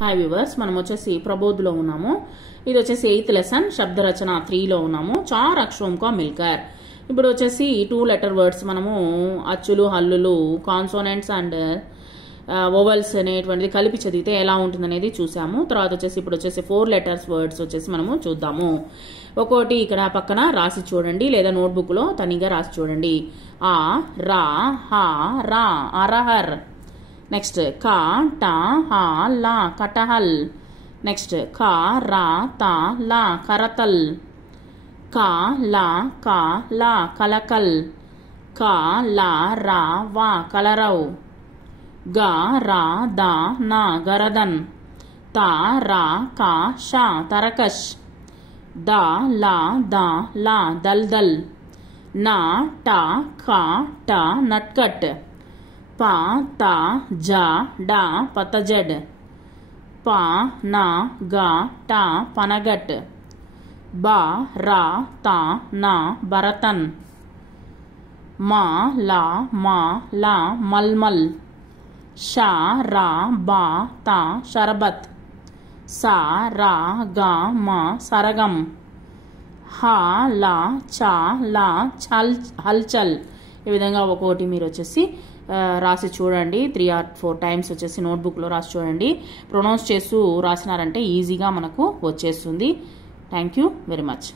Hi viewers, మనం వచ్చేసి ప్రబోధ్లో ఉన్నాము. ఇది వచ్చేసి 8th లెసన్ శబ్దరచన 3లో ఉన్నాము. చార్ అక్షరం కా మిల్కర్. ఇప్పుడు వచ్చేసి 2 లెటర్ వర్డ్స్ మనము అచ్చులు, హల్లులు, కాన్సోనెంట్స్ అండ్ వోవెల్స్ అనేటువంటిది కలిపి చదివితే ఎలా ఉంటుందనేది చూసాము. తర్వాత వచ్చేసి ఇప్పుడు వచ్చేసి 4 లెటర్స్ వర్డ్స్ వచ్చేసి మనము చూద్దాము. ఒక్కోటి ఇక్కడ పక్కన రాసి చూడండి, లేదా నోట్బుక్ లో తనిగా రాసి చూడండి. ఆ, రా, హా, రా, అరహర్. నెక్స్ట్ కా, టా, హా, లా, కటహల్. నెక్స్ట్ కా, రా, తా, లా, కరతల్. కా, లా, కా, లా, కలకల్. కా, లా, రా, వా, కలరవ్. గా, రా, దా, నా, గరదన్. తా, రా, కా, షా, తరకష్. దా, లా, దా, లా, దల్దల్. నా, టా, ఖా, టా, నట్కట్. పా, తా, జా, డా, పతజడ్. పా, నా, గా, టా, పనగట్. బా, రా, తా, నా, భరతన్. మా, లా, మా, లా, మల్మల్. షా, రా, బా, తా, షరబత్. సా, రా, గా, మా, సరగం. హా, లా, చా, లా, హల్చల్. ఈ విధంగా ఒక్కోటి మీరు వచ్చేసి రాసి చూడండి. 3 or 4 టైమ్స్ వచ్చేసి నోట్బుక్లో రాసి చూడండి. ప్రొనౌన్స్ చేస్తూ రాసినారంటే ఈజీగా మనకు వచ్చేస్తుంది. Thank you very much.